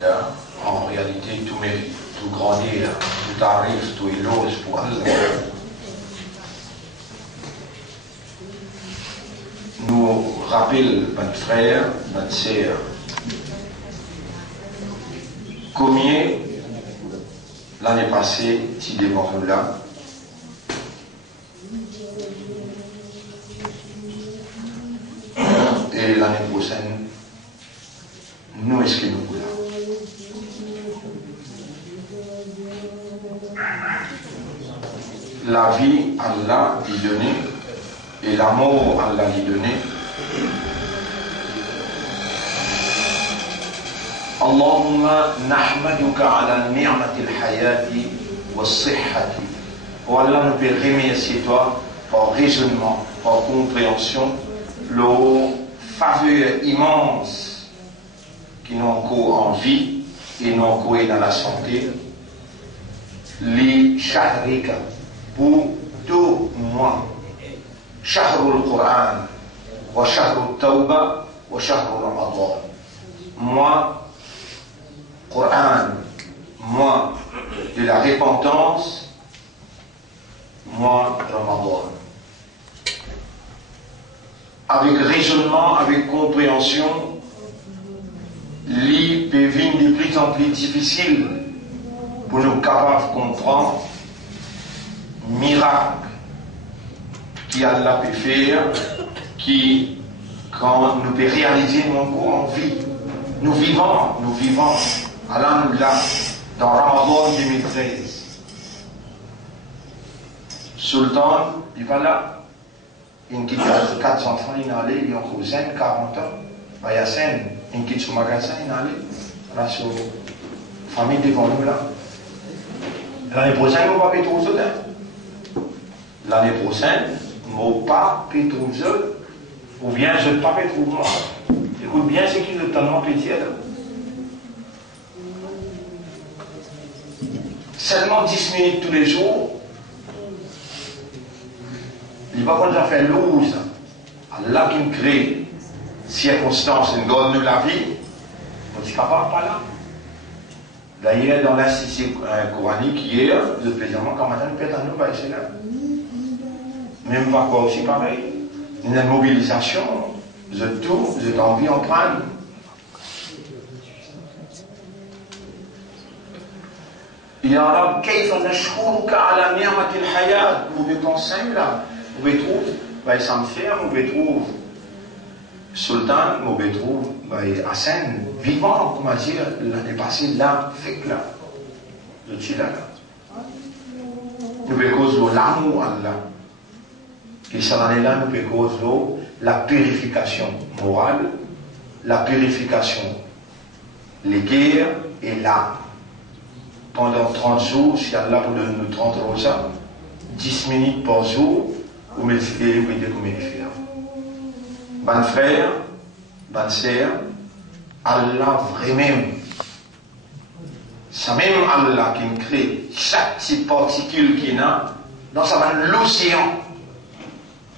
En réalité, tout mérite, tout grandir, tout arrive, tout éloge pour Allah. Nous rappelle notre frère, notre sœur, combien l'année passée, si devant nous là, et l'année prochaine, nous est-ce que nous voulons. La vie, Allah lui donnait, et l'amour, Allah lui donnait. Allahumma nahmaduka ala ni'mati al-hayati wa as-sihhati. Oh Allah, nous peut remercier toi par raisonnement, par compréhension, le faveur immense qui nous encore en vie et nous encore dans la santé. Les shahrika pour 2 mois. Shahrul Qur'an, wa shahrul Tawba, wa shahrul Ramadan. Mois Qur'an, mois de la repentance, mois Ramadan. Avec raisonnement, avec compréhension, les peut venir de plus en plus difficile pour nous capables de comprendre miracle qui Allah peut faire, qui, quand nous peut réaliser mon cours en vie, nous vivons, Allah nous l'a, dans Ramadan 2013. Sultan, il va là, il quitte 4 enfants, il est allé, il a encore 40 ans, il y a 5, il quitte son magasin, il est allé, là, sur la famille devant nous là. L'année prochaine, on va payer trop de l'année prochaine, mon pas peut trouver ou bien je ne pas peut trouver moi. Écoute bien ce qui est tellement petit là. Seulement 10 minutes tous les jours, il va quand on fait l'ose, Allah qui me crée circonstances, une donne de la vie, on dit capable pas là. D'ailleurs, dans l'institut coranique, hier, le président, quand maintenant, peut-être à nous, c'est là. Même pas quoi aussi pareil. Une mobilisation, de tout, de envie en train. يا رب كيف نشكرك على نعمة الحياة. Vous pouvez penser là, vous pouvez trouver, ça me fait, vous pouvez trouver Sultan, vous pouvez trouver Hassan, vivant, comment dire, l'année passée là, fait là, je suis là. Nous pouvons cause de l'amour Allah. Et cette année-là, nous pouvons cause de la purification morale, la purification, les guerres et l'âme. Pendant 30 jours, si Allah vous donne nous 30 rosas, 10 minutes par jour, vous multipliez, vous pouvez combien de faire. Bonne frère, bonne sœur, Allah vraiment, c'est même Allah qui crée chaque petite particule qu'il y a dans l'océan.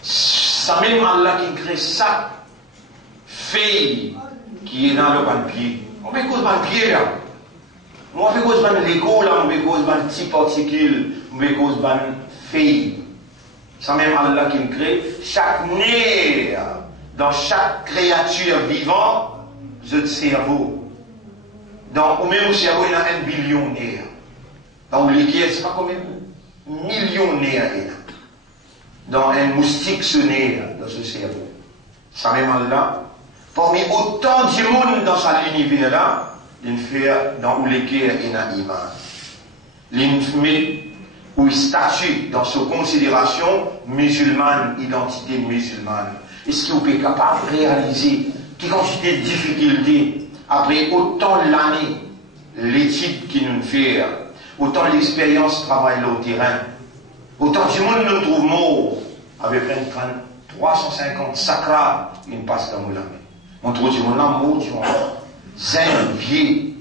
C'est même Allah qui crée chaque feuille qui est dans le pied. On fait cause de pied là. On fait cause de l'écho là, on fait cause de petites particules, on fait cause de feuille. C'est même Allah qui crée chaque nerf dans chaque créature vivante, le cerveau. Donc, au même cerveau, il y a 1 billion de nerfs. Dans l'équipe, c'est pas combien de millions de nerfs. Dans un moustique, ce nerf, dans ce cerveau. Ça même Allah, parmi autant de monde dans cet univers-là, il fait dans l'équipe, il y a une image. Il met ou il statue dans sa considération musulmane, identité musulmane. Est-ce que vous êtes capable de réaliser qui constitue de difficultés après autant d'années, l'étude qui nous fait, autant l'expérience travail au terrain, autant du monde nous trouve mort, avec 350 sacras, une passe dans la main. On trouve du monde là mort, du monde zen, vieux.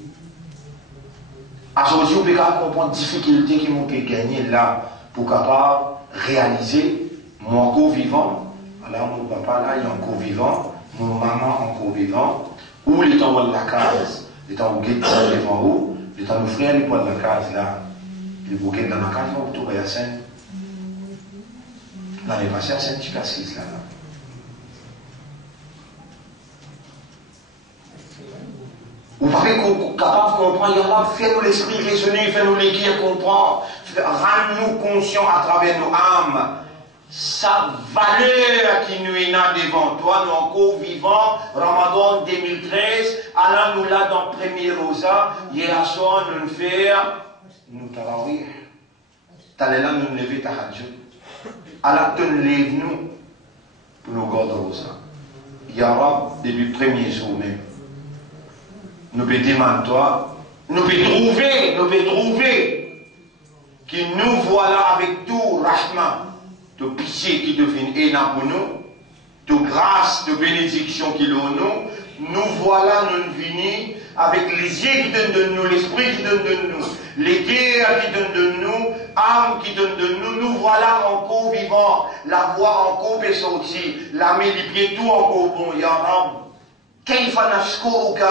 Aujourd'hui, vous pouvez comprendre les difficultés qui m'ont gagné là pour capable réaliser mon corps vivant. Alors, mon papa là, il est encore vivant, mon maman encore vivant, ou les temps de la case, Le temps où guide ça devant vous, le temps où frère les poils de la case là, les bouquets dans la case, vous trouvez à scène. L'année passée, à scène, tu fais 6 là. Vous pouvez capable de comprendre, il y a fais-nous l'esprit raisonner, fais-nous l'écrire comprendre, rends-nous conscients à travers nos âmes. Sa valeur qui nous est là devant toi, nous encore vivants, Ramadan 2013, allant nous là dans le premier rosa, hier soir nous faire, nous tarawih, t'allais là nous lever ta hadjou, alors te lève nous pour nous garder rosa. Ya Rab, depuis le premier jour même, nous pouvons demander toi, nous pouvons trouver, que nous voilà avec tout Rahman, de pitié qui devient énorme pour nous, de grâce, de bénédiction qui l'ont nous voilà, nous venons avec les yeux qui donnent de nous, l'esprit qui donne de nous, les guerres qui donnent de nous, âme qui donne de nous, nous voilà encore vivants, la voix encore est sortie, la main, les pieds, tout encore bon, Ya Rab. كيف نشكرك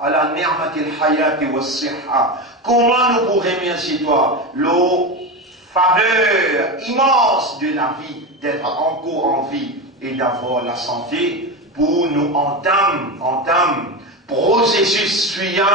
على نعمة الحياة والصحة. Comment nous pourrions remercier toi, le faveur immense de la vie, d'être encore en vie et d'avoir la santé pour nous entame processus Suyam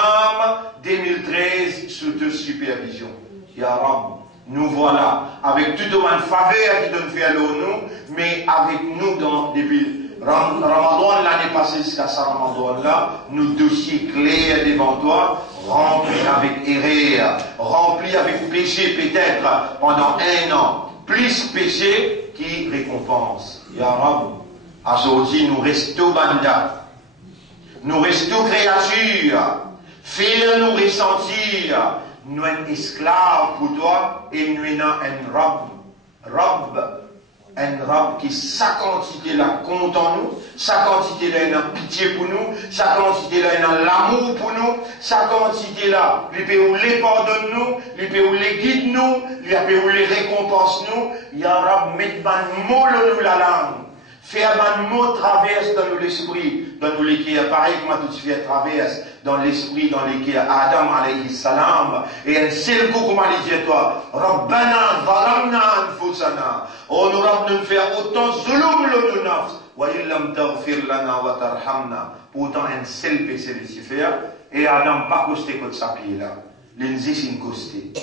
2013 sous de supervision. Ya Rab, nous voilà avec toute une faveur qui donne faire nous, mais avec nous depuis Ramadan l'année passée jusqu'à ce Ramadan-là, nous dossiers clairs devant toi, remplis avec erreur, remplis avec péché peut-être pendant 1 an, plus péché qui récompense. Ya Rab, aujourd'hui nous restons banda, nous restons créatures, fais-nous ressentir, nous sommes esclaves pour toi et nous sommes un Rab qui sa quantité là compte en nous, sa quantité là est en pitié pour nous, sa quantité là est en l'amour pour nous, sa quantité là, lui peut où les pardonne nous, lui peut où les guide nous, lui peut où les récompense nous. Ya Rab, mette ban mot nous la langue, faire ban mot traverse dans l'esprit, dans nous l'équerre, pareil que moi tout de suite traverse dans l'esprit, dans l'équerre, Adam alayhi salam, et un seul coup comment il dit toi, Rabbana zalamna anfusana, oh nous Rabb nous faire autant zulum le nafs, wa illam taghfir lana wa tarhamna, pourtant un seul péché de s'y faire, et Adam pas costé comme ça pied là, l'inzis in costé.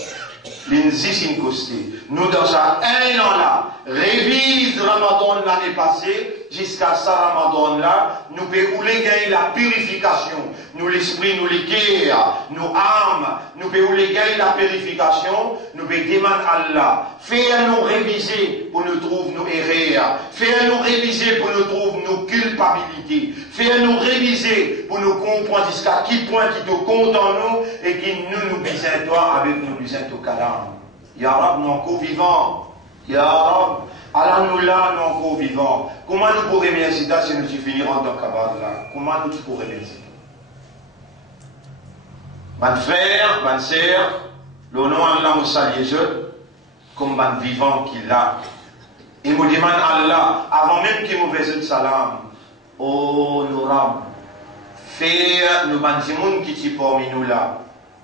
Nous, dans ça, 1 an là, révise Ramadan l'année passée, jusqu'à ça Ramadan là, nous pouvons gagner la purification. Nous, l'esprit, nous les guerres, nous âmes, nous pouvons gagner la purification, nous pouvons demander à Allah. Fais-nous réviser pour nous trouver nos erreurs. Fais-nous réviser pour nous trouver nos culpabilités. Fais-nous réviser pour nous comprendre jusqu'à qui point qui te compte en nous et qui nous bisons toi avec nous bisons au kalam. Ya Rab, nous encore vivants. Ya Rab, alors nous là, nous encore vivants. Comment nous pourrions remercier si nous finirons dans le cabal là? Comment nous pourrions remercier? Mon frère, ma sœur, le nom Allah nous salue comme mon vivant qu'il a. Il me demande Allah, avant même qu'il me fasse le salam, oh nous Rab, faire nous gens qui sont parmi nous là,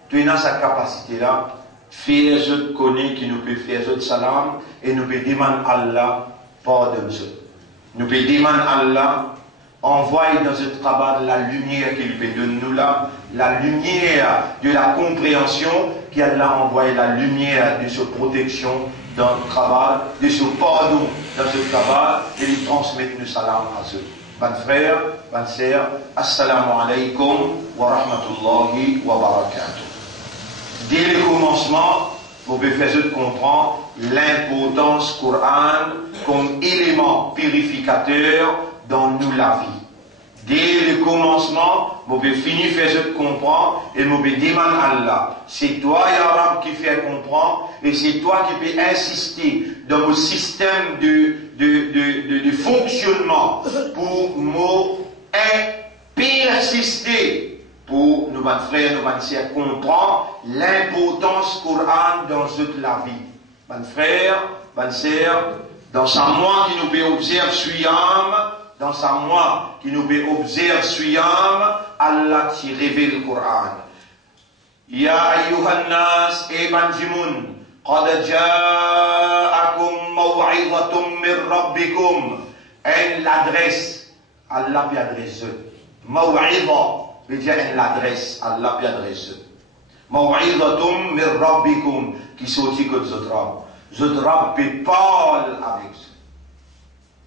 tu as sa capacité là, faire je connais qui nous peut faire le salam et nous peut demander Allah pardon. Nous peut demander Allah envoie dans ce travail la lumière qu'il peut donner nous là, la lumière de la compréhension qui Allah envoyé la lumière de sa protection dans le travail, de ce pardon dans ce travail et lui transmettre le salam à eux. Mes frères, mes sœurs, assalamu alaikum wa rahmatullahi wa barakatuh. Dès le commencement, vous pouvez faire comprendre l'importance du Coran comme élément purificateur dans nous la vie. Dès le commencement, vous pouvez finir faire comprendre et vous pouvez demander à Allah. C'est toi, Ya Rab, qui fait comprendre et c'est toi qui peux insister dans le système de fonctionnement pour persister pour nos frères, nos sœurs comprendre l'importance du Coran dans toute la vie. Mes frères, mes sœurs, dans sa moi qui nous peut observer Suyam, dans sa moi qui nous peut observer Suyam, Allah t'y révèle le Coran. Ya ayyuhan nas et banjimoun, qad ja'akum maw'idhatum min rabbikum. Elle l'adresse, Allah puis adresse. Maw'idha, veut dire elle l'adresse, Allah puis adresse. Maw'idhatum min rabbikum, qui sortit que Zotrab. Zotrab parle avec eux.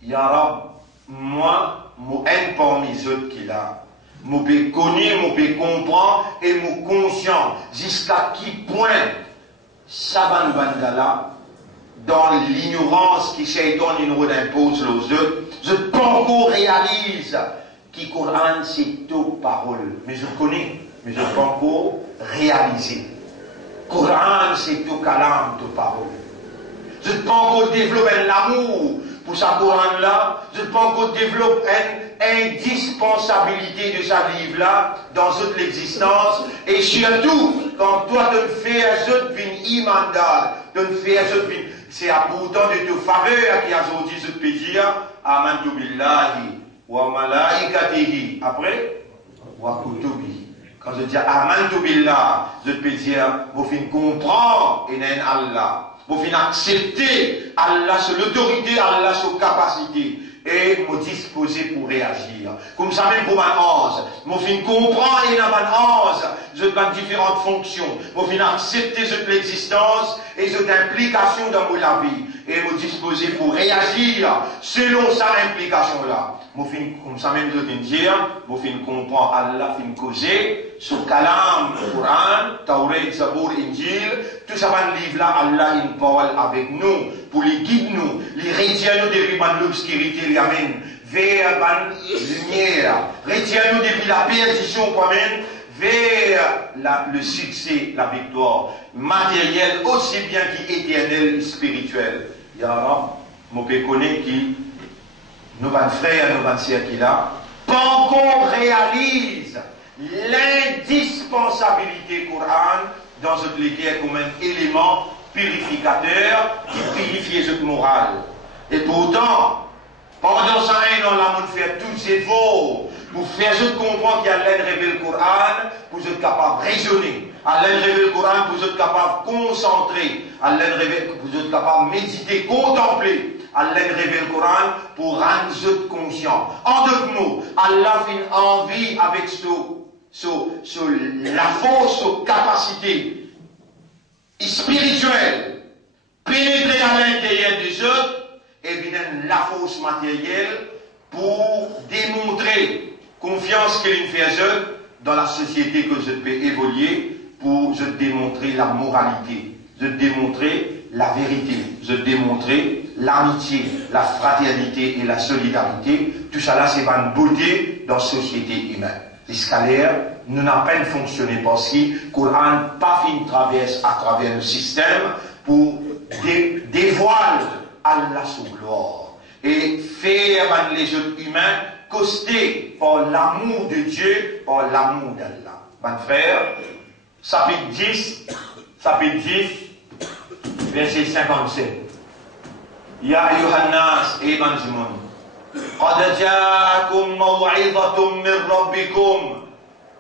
Ya Rab, moi, un parmi eux qui là. Moi peux connaître, moi peux comprendre et moi conscient jusqu'à qui point Saban Bandala dans l'ignorance qui Shaitan nous impose aux autres, je pas encore réalise que Coran c'est toute parole. Mais je connais, mais je pas encore réalisé. Coran c'est tout kalam, toute parole. Je pas encore développé l'amour pour sa Coran là, je pas encore développé une indispensabilité de sa livre là dans toute l'existence, et surtout quand toi tu fais un autre une imandal, tu fais un autre c'est à pourtant de te faveur qui a sorti ce pédia amantu billahi wa malaikatihi après wa kutubi. Quand je dis amantu billah, je peux dire vous fin comprendre et n'en Allah, vous fin accepter Allah sur l'autorité, Allah sur capacité et me disposer pour réagir. Comme ça même pour ma ange, mon fin comprendre et dans ma ange, je donne différentes fonctions. Mon fin accepter cette l'existence et cette implication dans la vie et me disposer pour réagir selon sa implication là. Mon fin comme ça même je viens dire, mon fin comprend Allah, fin causer sur Kalam, Coran, Taurat, Zabour, Injil, tout ça va livre là, Allah il parle avec nous pour les guider nous, les retirer nous depuis l'obscurité, les amène vers la lumière, retirer nous depuis la perdition quand même vers le succès, la victoire matérielle aussi bien qu'éternelle, spirituelle. Il y a mon péconé qui nos frères, nos sœurs qui là, pas encore réalise l'indispensabilité Coran dans cette lecture comme un élément purificateur qui purifie cette morale. Et pourtant, pendant ça, on a fait tous ces efforts pour faire ce comprendre qu'il y a l'aide révéler le Coran, pour être capable de raisonner, à l'aide révéler le Coran, pour être capable de concentrer, à l'aide révéler, pour être capable de méditer, contempler. Allah révèle le Coran pour rendre eux conscients. En d'autres mots, Allah fait envie avec la fausse capacité spirituelle pénétrer à l'intérieur des autres et bien la fausse matérielle pour démontrer confiance qu'il fait eux dans la société que je peux évoluer pour je démontrer la moralité, je démontrer la vérité, je démontrer l'amitié, la fraternité et la solidarité. Tout ça là, c'est une beauté dans la société humaine. Les scalaires, nous n'avons pas fonctionné parce que le Coran pas fait une traverse à travers le système pour dévoiler Allah sous gloire et faire les autres humains coster par l'amour de Dieu, par l'amour d'Allah. Mon frère, chapitre 10, verset 57. Ya ayyuhan nas et banjimoun, qad ja'akum maw'idhatum min rabbikum.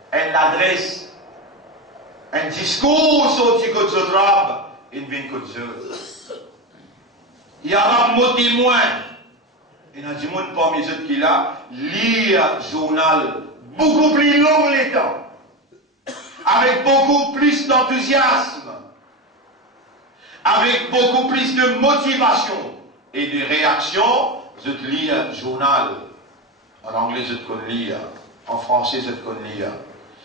Elle adresse un discours sorti de Zotrab, il vient de Zotrab. Ya Rab, mon témoin, et dans le monde parmi eux qui là, lire journal beaucoup plus long les temps, avec beaucoup plus d'enthousiasme, avec beaucoup plus de motivation et de réaction, je te lis un journal. En anglais, je te connais lire. En français, je te connais lire.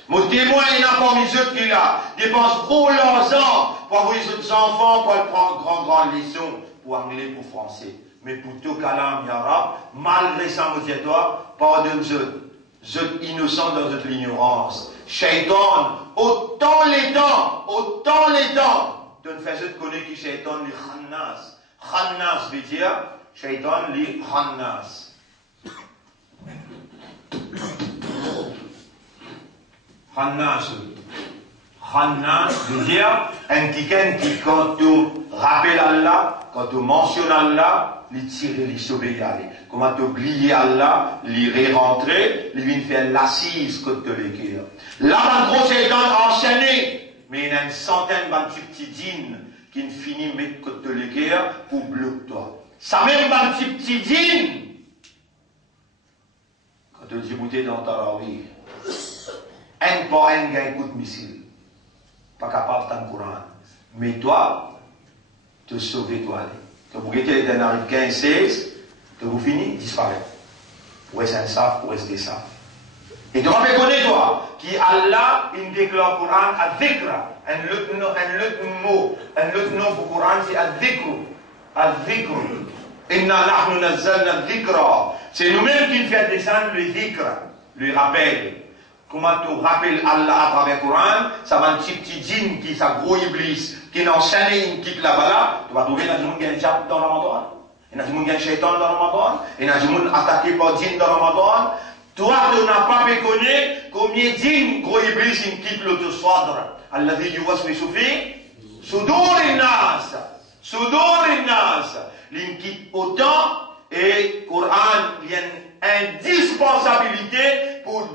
Mon témoin, il n'a pas mis eux qui là, dépense trop l'argent pour avoir les autres enfants, pour prendre grande leçon, pour anglais, pour français. Mais pour tout kalam, yara, malgré ça, mon toi, pardonne-je. Je suis innocent dans notre ignorance. Shaitan, autant les temps, de ne faire de connaître que Shaitan, les khannas. Khannas veut dire, Shaitan, les khannas. Khannas veut dire, un quelqu'un qui, quand tu rappelles Allah, quand tu mentionnes Allah, il tire, il s'obéit. Comment tu oublies Allah, il rentrer, il vient faire l'assise que tu l'écrire. Là, en gros, Shaitan a enchaîné. mais il y a une centaine de petits djinns qui finissent mettre côté de l'équerre pour bloquer toi. Ça même de petits djinns, quand tu dis bouteille dans ta ravie, un par un gagne coup de missile, pas capable de courant. Mais toi, te sauver toi. Que vous guettez les arrive 15-16, que vous finissez, disparaître. Pour rester ça, pour rester ça. Et tu vas me connaître toi, qui Allah, il déclare le Coran à dhikra. Un autre nom pour le Coran, c'est à dhikru. À dhikru. Inna nahnu nazzalna dhikra. C'est nous-mêmes qui fait descendre le dhikra, le rappel. Comment tu rappelles Allah à travers le Coran, ça va un petit djinn qui est un gros iblis, qui n'a enchaîné une petite là-bas, tu vas trouver dans le monde qui a un diable dans le Ramadan, il y a des gens qui ont un shaitan dans le Ramadan, il y a des gens qui sont attaqués par djinn dans le Ramadan. Toi, tu n'as pas pu connaître combien de djinn, gros iblis, il quitte l'autosadre. Allah dit, tu vois ce que je fais? Sudur nas. Sudur nas. Il quitte autant, et le Coran, il y a une indispensabilité pour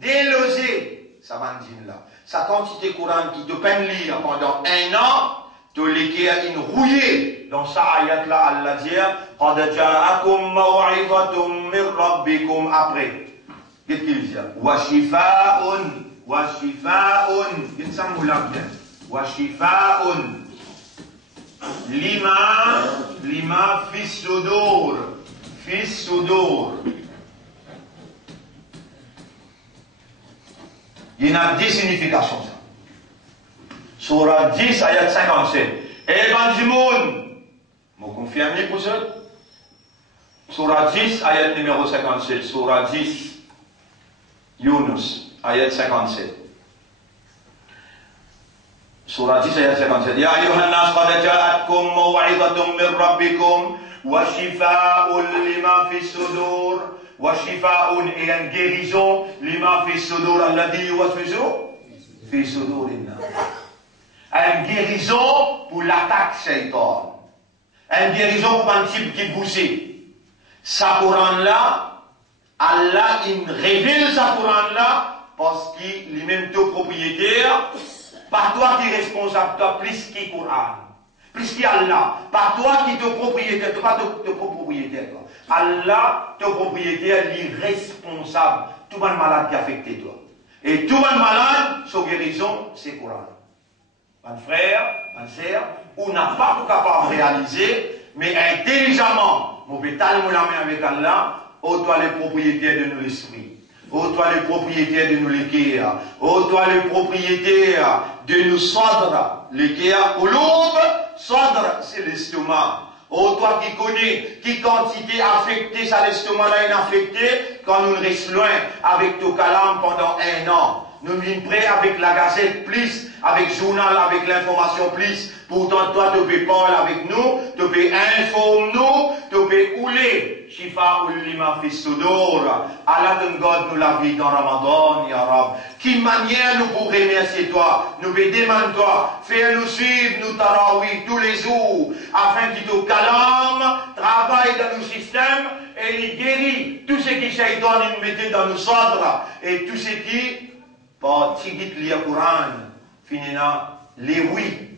déloger ça mandine là. Sa quantité Coran qui te peine lire pendant un an, te l'équerre in rouillé. Dans sa ayat là, Allah dit, qad ja'akum maw'izatum min rabbikum après. Qu'est-ce qu'il dit? Wa shifa'un, qu'est-ce que ça nous l'a bien? Wa shifa'un. Lima fis sudur. Il y a 10 significations. Surah 10, ayat 57. Eh ben du monde, vous confirmez pour ça? Surah 10, ayat numéro 57. Surah 10, Yunus, ayat 57. Surah 10, ayat 57. Ya ayuhan nas qad ja'atkum maw'izatum min rabbikum wa shifa'un lima fi sudur. Washifa'un et une guérison, lima fi sudur, Allah dit, fi sudur inna. Une guérison pour l'attaque shaitan. Une guérison pour un type qui bougeait. Sa Coran là, Allah, il révèle sa Coran là, parce qu'il est même ton propriétaire, pas toi qui es responsable, toi plus qui Coran. Plus qu'Allah, pas toi qui es propriétaire, pas ton propriétaire. Toi. Allah, ton propriétaire, il est responsable. Tout le malade qui a affecté toi. Et tout le malade, sa guérison, c'est Coran. Mon frère, ma sœur, on n'a pas tout capable de réaliser, mais intelligemment, mon bétal, la main avec Allah, ô toi les propriétaires de nos esprits. Ô toi les propriétaires de nos l'équerre. Ô toi les propriétaires de nos sadra. L'équerre, ou l'aube, sadra, c'est l'estomac. Ô toi qui connais, qui quantité affectée, ça l'estomac là est affecté, quand nous restons loin avec ton calame pendant un an. Nous sommes prêts avec la gazette plus, avec journal, avec l'information plus. Pourtant, toi, tu peux parler avec nous, tu peux informer nous, tu peux couler. Shifa ulima fi sudur. Allah te garde nous la vie dans Ramadan, ya Rab. Quelle manière nous pour remercier toi? Nous veux demander toi, fais nous suivre, nous tarawih tous les jours, afin qu'il te calme, travaille dans nos systèmes, et il guérit tout ce qui shaitan nous mettait dans nos ordres, et tout ce qui, par tigit lire Coran, finina, les oui,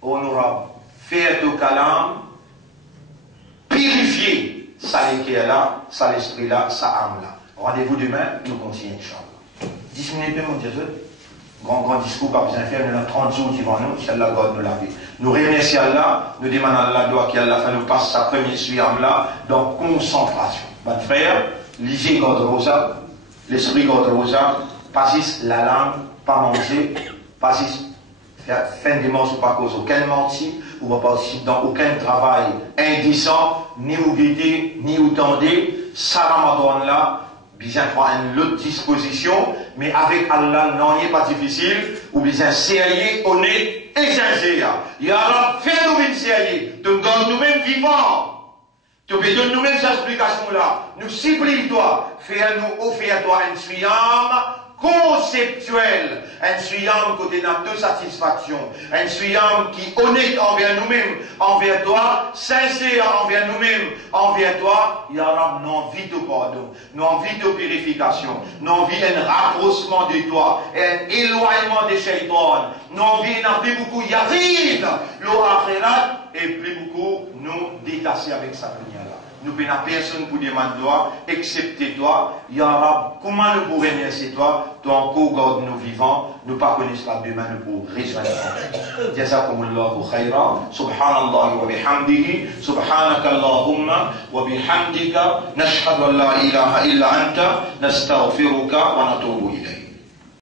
honorable, faire tout calme, purifier ça l'équerre là, ça l'esprit là, ça âme là. Rendez-vous demain, nous continuons, Inch'Allah. 10 minutes, mon Dieu, grand discours, pas besoin de faire, nous avons 30 jours devant nous, Inch'Allah, God nous l'a fait. Nous remercions Allah, nous demandons à Allah doit qu'Allah nous passe sa première suivante là, dans concentration. Mon frère, lisez God Rosa, l'esprit God Rosa, passez la langue, pas manger, passez fin des morts ou pas cause aucun menti, ou pas participer dans aucun travail indécent, ni ou guetter, ni ou tendez, ça Ramadan là, bien prendre une autre disposition, mais avec Allah, non, il n'est pas difficile, ou bien sérieux, honnête et sincère. Ya Rab, fais-nous une sérieux, te garde nous-mêmes vivants. Tu peux donner nous-mêmes cette explication là. Nous supplie toi, fais-nous offrir toi un siyam conceptuel, un suyam côté de satisfaction, un suyam qui est honnête envers nous-mêmes, envers toi, sincère envers nous-mêmes, envers toi, ya Rab, nous envie de pardon, nous envie de purification, nous envie un rapprochement de toi, un éloignement des shaitans, nous envie beaucoup y arrive, l'akhirat, et plus beaucoup nous détasser avec sa lumière là. Nous n'avons personne pour demander toi, excepté toi. Ya Rab, comment nous pourrions remercier toi? Toi encore garde nous vivants. Nous ne connaissons pas demain, nous pourrons résoudre. Jazakumullahu khayra. Subhanallah wa bihamdihi. Subhanaka Allahumma wa bihamdika. Nashhadu an la ilaha illa anta. Nastaghfiruka wa natubu ilayk.